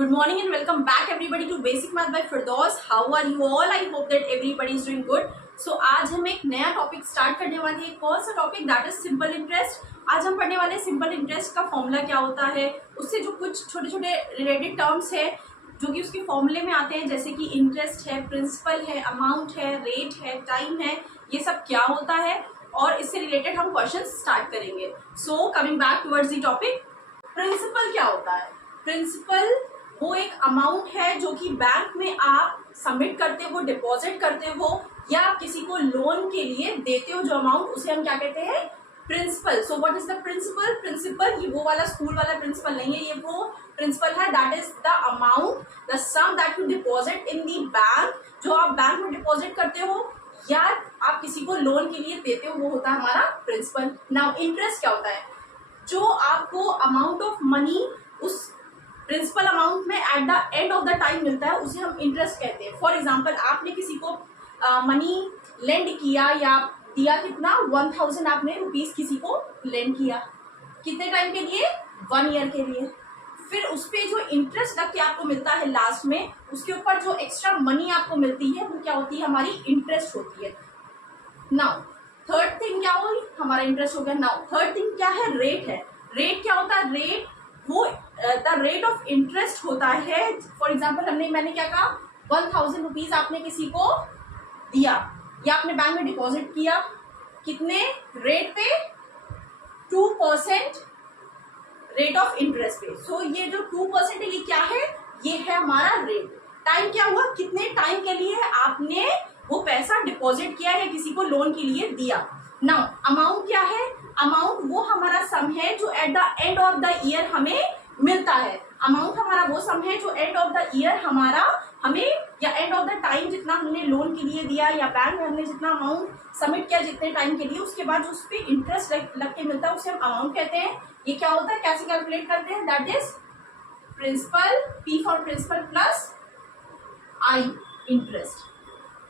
Good morning and welcome back everybody to Basic Math by Firdaus. How are you all? I hope that everybody is doing good. So आज हम एक नया topic start करने वाले हैं. कौन सा topic? That is simple interest. आज हम पढ़ने वाले सिंपल इंटरेस्ट का फॉर्मूला क्या होता है, उससे जो कुछ छोटे छोटे रिलेटेड टर्म्स है जो कि उसके फॉर्मूले में आते हैं, जैसे कि इंटरेस्ट है, प्रिंसिपल है, अमाउंट है, रेट है, टाइम है, ये सब क्या होता है और इससे रिलेटेड हम क्वेश्चन स्टार्ट करेंगे. So coming back towards the topic, principal क्या होता है? प्रिंसिपल वो एक अमाउंट है जो कि बैंक में आप सबमिट करते हो, डिपॉजिट करते हो या आप किसी को लोन के लिए देते हो जो अमाउंट, उसे हम क्या कहते हैं? Principal. So what is the principal? Principal ये वो वाला स्कूल वाला प्रिंसिपल नहीं है, ये वो प्रिंसिपल है that is the amount, the sum that you deposit in the bank, जो आप बैंक में डिपॉजिट करते हो या आप किसी को लोन के लिए देते हो, वो होता है हमारा प्रिंसिपल. नाउ इंटरेस्ट क्या होता है? जो आपको अमाउंट ऑफ मनी उस प्रिंसिपल अमाउंट में eight the end of the time मिलता है, उसे हम इंटरेस्ट कहते हैं. फॉर एग्जाम्पल, आपने किसी को मनी लेंड किया या दिया, कितना 1000 आपने रुपीज किसी को लेंड किया, कितने टाइम के लिए? 1 ईयर के लिए. फिर उस पर जो इंटरेस्ट लग के आपको मिलता है लास्ट में, उसके ऊपर जो एक्स्ट्रा मनी आपको मिलती है वो क्या होती है? हमारी इंटरेस्ट होती है. नाउ थर्ड थिंग क्या हुई? हमारा इंटरेस्ट हो गया. नाउ थर्ड थिंग क्या है? रेट है. रेट क्या होता है? रेट वो द रेट ऑफ इंटरेस्ट होता है. फॉर एग्जाम्पल, मैंने क्या कहा, 1000 रुपीज आपने किसी को दिया या आपने बैंक में डिपॉजिट किया, कितने रेट पे? 2% रेट ऑफ इंटरेस्ट पे. सो ये जो 2% है ये क्या है? ये है हमारा रेट. टाइम क्या हुआ? कितने टाइम के लिए आपने वो पैसा डिपॉजिट किया या किसी को लोन के लिए दिया. नाउ अमाउंट क्या है? अमाउंट वो हमारा सम है जो eight the end of the year हमें मिलता है. अमाउंट हमारा वो सम है जो एंड ऑफ द ईयर हमारा हमें या एंड ऑफ द टाइम जितना हमने लोन के लिए दिया या बैंक में हमने जितना अमाउंट सबमिट किया जितने टाइम के लिए, उसके बाद जो उस पर इंटरेस्ट लग के मिलता है उसे हम अमाउंट कहते हैं. ये क्या होता है? कैसे कैलकुलेट करते हैं? That is principal, P for principal plus I interest.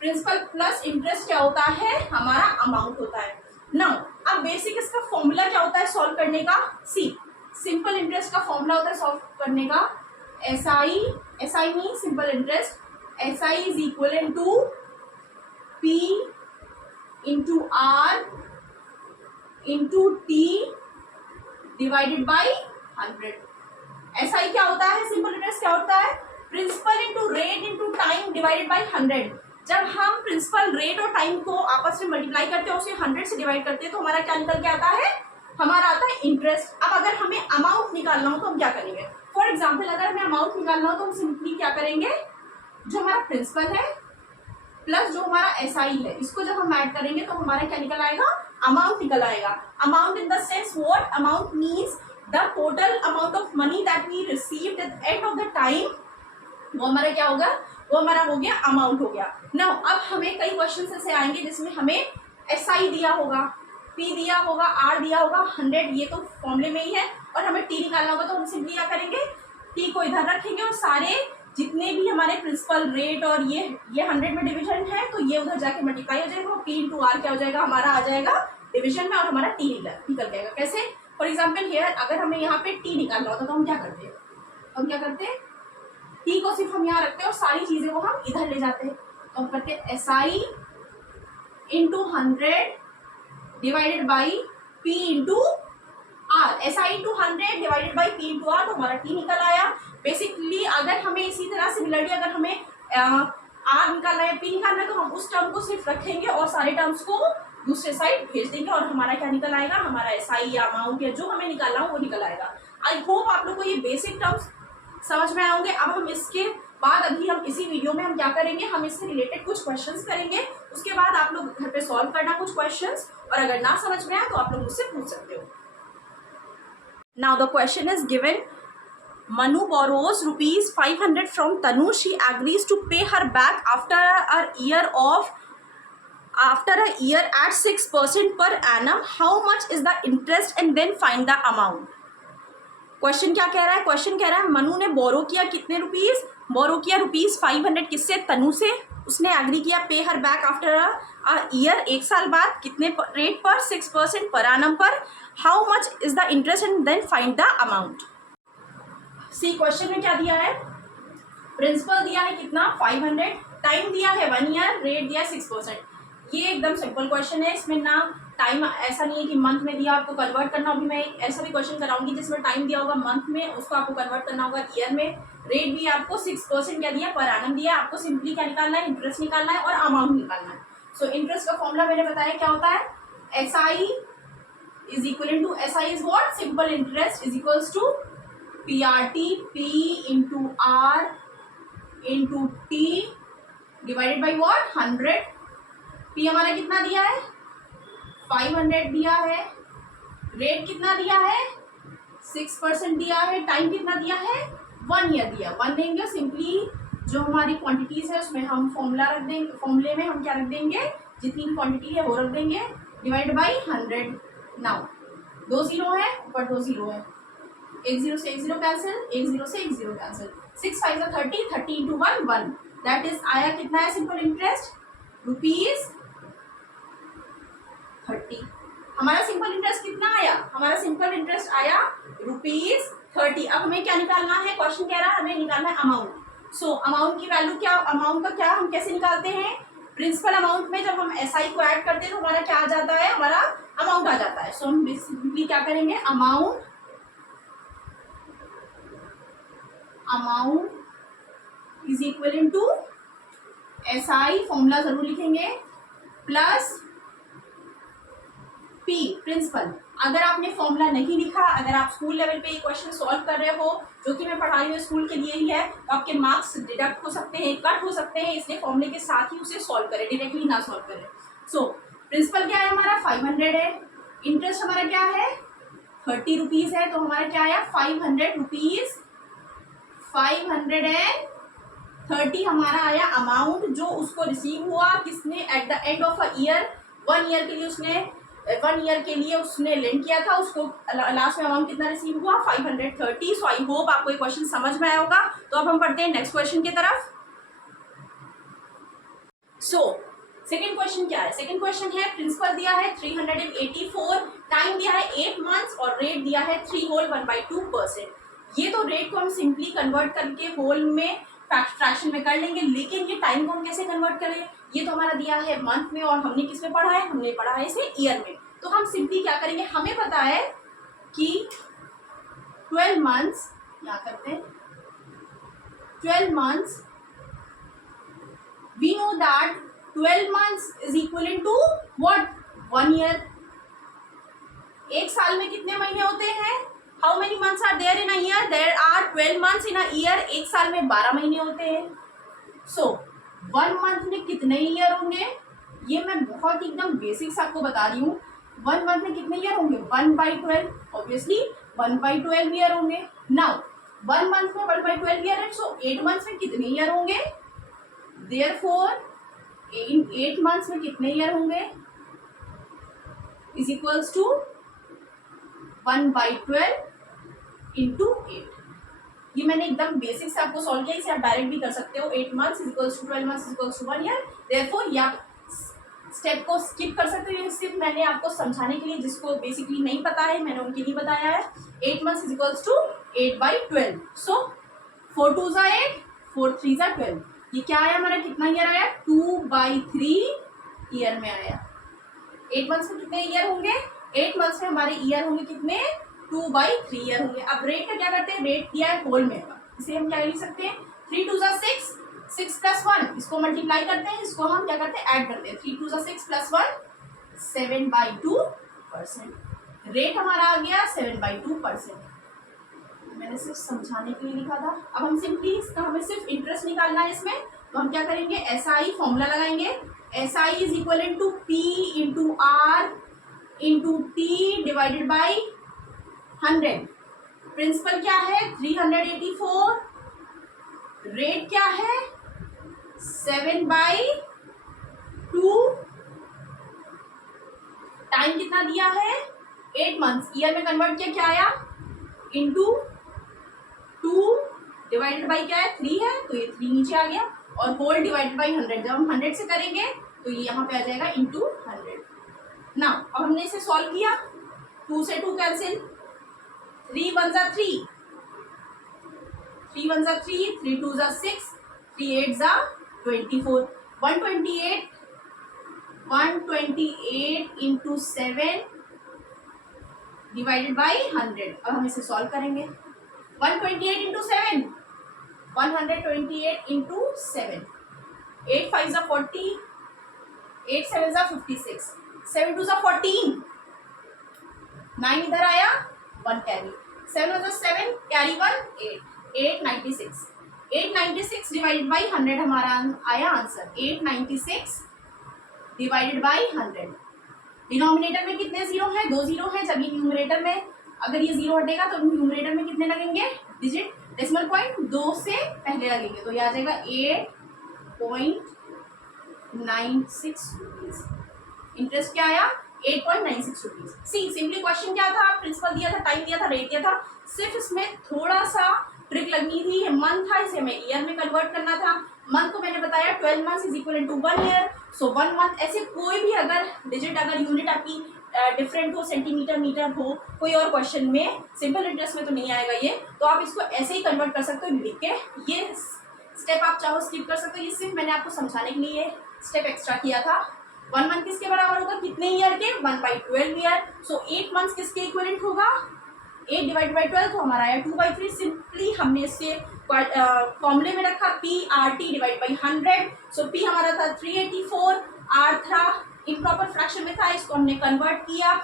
Principal plus interest क्या होता है? हमारा अमाउंट होता है. नाउ अब बेसिक इसका फॉर्मूला क्या होता है सॉल्व करने का? सी, सिंपल इंटरेस्ट का फॉर्मूला होता है सॉल्व करने का SI mean simple interest. SI is equal to P into R into T divided by 100. SI क्या होता है? सिंपल इंटरेस्ट क्या होता है? Principal into rate into time divided by 100. जब हम प्रिंसिपल, रेट और टाइम को आपस में मल्टीप्लाई करते हैं, उसे 100 से डिवाइड करते हैं, तो हमारा क्या निकल के आता है? हमारा आता है इंटरेस्ट. अब अगर हमें अमाउंट निकालना हो तो हम क्या करेंगे? फॉर एग्जाम्पल, अगर हमें अमाउंट निकालना हो तो हम सिंपली क्या करेंगे? जो हमारा प्रिंसिपल है प्लस जो हमारा एसआई है, इसको जब हम ऐड करेंगे तो हमारा क्या निकल आएगा? अमाउंट निकल आएगा. Amount in the sense what? Amount means the total amount of money that we received at the end of the time, वो हमारा क्या होगा? वो हमारा हो गया अमाउंट हो गया. नाउ अब हमें कई क्वेश्चन ऐसे आएंगे जिसमें हमें एसआई दिया होगा, पी दिया होगा, आर दिया होगा, 100 ये तो फॉर्मूले में ही है, और हमें टी निकालना होगा. तो हम सिंपली क्या करेंगे? टी को इधर रखेंगे और सारे जितने भी हमारे प्रिंसिपल, रेट और ये 100 में डिवीजन है तो ये उधर जाके मल्टीप्लाई हो जाएगा. पी इंटू आर क्या हो जाएगा? हमारा आ जाएगा डिवीजन में और हमारा टी निकल जाएगा. कैसे? फॉर एग्जाम्पल हियर अगर हमें यहाँ पे टी निकालना होता तो हम क्या करते हैं? टी को सिर्फ हम यहाँ रखते हैं और सारी चीजें वो हम इधर ले जाते हैं. तो हम करते हैं SI into 100 divided by P into R. SI into 100 divided by P into R, तो हमारा टी निकल आया. बेसिकली अगर हमें इसी तरह सिमिलरली अगर हमें आर निकालना है, पी निकालना है, तो हम उस टर्म को सिर्फ रखेंगे और सारे टर्म्स को दूसरे साइड भेज देंगे और हमारा क्या निकल आएगा? हमारा एसआई या अमाउंट या जो हमें निकालना हो वो निकल आएगा. आई होप आप लोग को ये बेसिक टर्म्स समझ में आएंगे. अब हम इसके बाद अभी हम इसी वीडियो में हम क्या करेंगे? हम इससे रिलेटेड कुछ क्वेश्चंस करेंगे. उसके बाद आप लोग घर पे सॉल्व करना कुछ क्वेश्चंस, और अगर ना समझ में आए तो आप लोग मुझसे पूछ सकते हो. Now the question is given. Manu borrows rupees 500 from Tanu. She agrees to pay her back after a year at 6% per annum. How much is the interest and then find the amount. Question क्या कह रहा है? Question कह रहा है मनु ने बोरो किया कितने रुपीज? बोरो किया रुपीज 500. किससे? तनु से. उसने एग्री किया पे her back after a year, 1 साल बाद. कितने रेट पर? 6% पर एनम पर. How much is the interest and then find the amount. See question में क्या दिया है? प्रिंसिपल दिया है कितना 500, टाइम दिया है 1 ईयर, रेट दिया है 6%। ये एकदम सिंपल क्वेश्चन है, इसमें ना टाइम ऐसा नहीं है कि मंथ में दिया आपको कन्वर्ट करना। अभी मैं एक ऐसा भी क्वेश्चन कराऊंगी जिसमें टाइम दिया होगा मंथ में, उसको आपको कन्वर्ट करना होगा ईयर में। रेट भी आपको 6% क्या दिया, पर एनम दिया है। आपको सिंपली क्या निकालना है, इंटरेस्ट निकालना है और अमाउंट निकालना है। सो इंटरेस्ट का फॉर्मूला मैंने बताया क्या होता है, SI is equal to, SI is what, simple interest is equals to PRT, P into R into T divided by what 100। P हमारा कितना दिया है 500 दिया है, रेट कितना दिया है 6% दिया है, टाइम कितना दिया है 1 ईयर दिया। 1 देंगे, सिंपली जो हमारी क्वांटिटीज है उसमें हम फॉर्मूला रख देंगे, फॉर्मूले में हम क्या रख देंगे, जितनी क्वांटिटी है वो रख देंगे, डिवाइड बाई 100। नाउ 2 जीरो है, ऊपर 2 जीरो है, एक जीरो से एक जीरो कैंसिल, एक जीरो से एक zero cancel, 6 5 30, 30 into 1 1, that is आया कितना है सिंपल इंटरेस्ट ₹30। हमारा सिंपल इंटरेस्ट कितना आया, हमारा सिंपल इंटरेस्ट आया ₹30। अब हमें क्या निकालना है, क्वेश्चन कह रहा है हमें निकालना है अमाउंट। सो अमाउंट की वैल्यू क्या, अमाउंट का क्या हम कैसे निकालते हैं, प्रिंसिपल अमाउंट में जब हम SI को ऐड करते हैं तो हमारा क्या आ जाता है, हमारा अमाउंट आ जाता है। सो हम बेसिकली क्या करेंगे, amount is equal to SI, formula जरूर लिखेंगे, प्लस P प्रिंसिपल। अगर आपने फॉर्मूला नहीं लिखा, अगर आप स्कूल लेवल पे ये क्वेश्चन सॉल्व कर रहे हो, जो कि मैं पढ़ा रही हूँ स्कूल के लिए ही है, तो आपके मार्क्स डिडक्ट हो सकते हैं, कट हो सकते हैं, इसलिए फॉर्मूले के साथ ही उसे सॉल्व करें, डायरेक्टली ना सॉल्व करें। सो प्रिंसिपल क्या है हमारा 500 है, इंटरेस्ट हमारा क्या है 30 रुपीज है, तो हमारा क्या आया 500 रुपीज, 530 हमारा आया अमाउंट जो उसको रिसीव हुआ, किसने eight the end of a year, 1 year के लिए उसने लेंड किया था, उसको लास्ट में अमाउंट कितना रिसीव हुआ 530। सो आई होप आपको ये क्वेश्चन समझ में आया होगा। तो अब हम पढ़ते हैं नेक्स्ट क्वेश्चन की तरफ। सो सेकेंड क्वेश्चन क्या है, सेकेंड क्वेश्चन है प्रिंसिपल दिया है 384, टाइम दिया है 8 मंथ्स और रेट दिया है 3 होल 1/2%। ये तो रेट को हम सिंपली कन्वर्ट करके होल में फ्रैक्शन में कर लेंगे, लेकिन ये टाइम को हम कैसे कन्वर्ट करें, ये तो हमारा दिया है मंथ में और हमने किस में पढ़ा है, हमने पढ़ा है इसे ईयर में। तो हम सिंपली क्या करेंगे, हमें पता है कि 12 मंथ्स, क्या करते हैं 12 months, we know that 12 months is equal to what 1 year. एक साल में कितने महीने होते हैं, how many months are there in a year, there are 12 months in a year. एक साल में 12 महीने होते हैं। सो 1 मंथ में कितने ईयर होंगे, ये मैं बहुत एकदम बेसिक्स आपको बता रही हूँ। 1 मंथ में कितने ईयर होंगे 1/12, ऑब्वियसली 1/12 ईयर होंगे। नाउ 1 मंथ में 1/12 ईयर है, सो 8 मंथ्स में कितने ईयर होंगे, देयरफॉर 8 मंथ्स में कितने ईयर होंगे इज इक्वल्स टू 1/12 इंटू 8। ये मैंने एकदम बेसिक से आपको सॉल्व किया, इसे आप डायरेक्ट भी कर सकते हो। 8 months is equals to 12 months is equals to 1 year, therefore या स्टेप को स्किप कर सकते हो। ये सिर्फ मैंने आपको समझाने के लिए, जिसको बेसिकली नहीं पता है मैंने उनके लिए बताया है। 8 मंथ्स इज इक्वल्स टू 8/12। सो 4 2 ज़ा 8, 4 3 ज़ा 12। ये क्या आया हमारा, कितना ईयर आया 2/3 ईयर में आया। 8 मंथ्स में कितने ईयर होंगे, 8 मंथ्स में हमारे ईयर होंगे कितने 2/3 ईयर होंगे। अब रेट का क्या करते हैं, रेट दिया है होल में, इसे हम क्या लिख सकते हैं 3 2 ज़ा 6, 6 + 1, इसको मल्टीप्लाई करते हैं, इसको हम क्या करते हैं ऐड करते हैं, 3 2 ज़ा 6 + 1 7/2%। रेट हमारा आ गया 7/2%। मैंने सिर्फ समझाने के लिए लिखा था। अब हम सिंपली इसका हमें सिर्फ इंटरेस्ट निकालना है इसमें, तो हम क्या करेंगे SI फॉर्मूला लगाएंगे, SI is equal to P into R into T divided by 100। Principal क्या है 384, रेट क्या है 7/2, टाइम कितना दिया है 8 मंथ्स, ईयर में कन्वर्ट किया क्या आया इंटू 2 डिवाइडेड बाई क्या है 3 है, तो ये 3 नीचे आ गया, और होल डिवाइडेड बाई 100। जब हम 100 से करेंगे तो ये यहाँ पे आ जाएगा इंटू 100। ना अब हमने इसे सॉल्व किया, 2 से 2 कैंसिल, 3 1 ज़ा 3, 3 1 जा 3, 3 2 जा 6, 3 8 जा 24, 128 इंटू 7 डिवाइडेड बाई 100। अब हम इसे सॉल्व करेंगे। 128 इंटू 7, 128 इंटू 7, 8 5 जा 40, 8 7 जा 56, 7 2 जा 14, 9 इधर आया, 1 कैरी, 7 1 जा 7, कैरी 1, 8, 896, 896 डिवाइडेड बाई 100 हमारा आया आंसर, 896 डिवाइडेड बाई 100। डिनोमिनेटर में कितने जीरो हैं? 2 जीरो हैं। जब ये न्यूमरेटर में अगर ये जीरो हटेगा तो न्यूमरेटर में कितने लगेंगे डिजिट? डेसिमल पॉइंट 2 से पहले लगेंगे, तो ये आ जाएगा 8.96 रुपीज। इंटरेस्ट क्या आया? 8.96 रुपीज। सी सिंपली क्वेश्चन क्या था? प्रिंसिपल दिया था, टाइम दिया था, रेट दिया था, सिर्फ इसमें थोड़ा सा ट्रिक लगनी थी। मंथ था, इसे हमें ईयर में कन्वर्ट करना था। मंथ को मैंने बताया 12 months is equal to 1 year, so 1 month. ऐसे कोई भी अगर डिजिट, अगर यूनिट आपकी डिफरेंट हो, सेंटीमीटर मीटर हो, कोई और क्वेश्चन में सिंपल इंटरेस्ट में तो नहीं आएगा ये, तो आप इसको ऐसे ही कन्वर्ट कर सकते हो लिख के। ये स्टेप आप चाहो स्किप कर सकते हो, ये सिर्फ मैंने आपको समझाने के लिए स्टेप एक्स्ट्रा किया था। 1 मंथ किसके बराबर होगा? कितने ईयर के? 1/12 ईयर। सो 8 मंथ्स किसके इक्विवेलेंट होगा? 8 डिवाइड बाई 12, तो हमारा आया 2/3। सिंपली हमने इससे फॉर्मूले में रखा PRT divide by 100। So P हमारा था 384, R था इम्प्रॉपर फ्रैक्शन में था, इसको हमने कन्वर्ट किया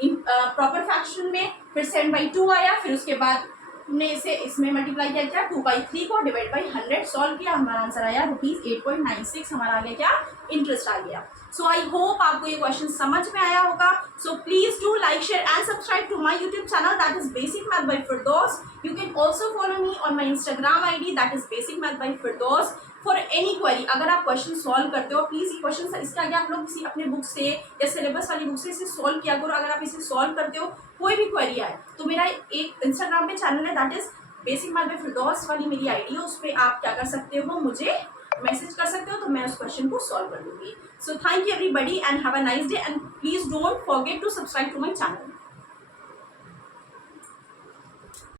प्रॉपर फ्रैक्शन में, फिर 7/2 आया, फिर उसके बाद हमने इसे इसमें मल्टीप्लाई किया क्या? 2/3 को डिवाइड बाई 100 सॉल्व किया, हमारा आंसर आया ₹8.96। हमारा आ गया क्या? इंटरेस्ट आ गया। सो आई होप आपको ये क्वेश्चन समझ में आया होगा। So please do like, share and subscribe to my YouTube channel, that is basic math by Firdaus. You can also follow me on my Instagram ID, that is basic math by Firdaus. For any query, अगर आप question solve करते हो, please ये question इसके आगे आप लोग किसी अपने बुक से या सिलेबस वाली बुक से इसे सॉल्व किया करो। अगर आप इसे सॉल्व करते हो, कोई भी क्वेरी आए, तो मेरा एक इंस्टाग्राम पे चैनल है, that is basic math by Firdaus वाली मेरी ID है, उस पर आप क्या कर सकते हो, मुझे मैसेज कर सकते हो, तो मैं उस क्वेश्चन को सॉल्व कर दूंगी। So thank you everybody and have a nice day, and please don't forget to subscribe to my channel.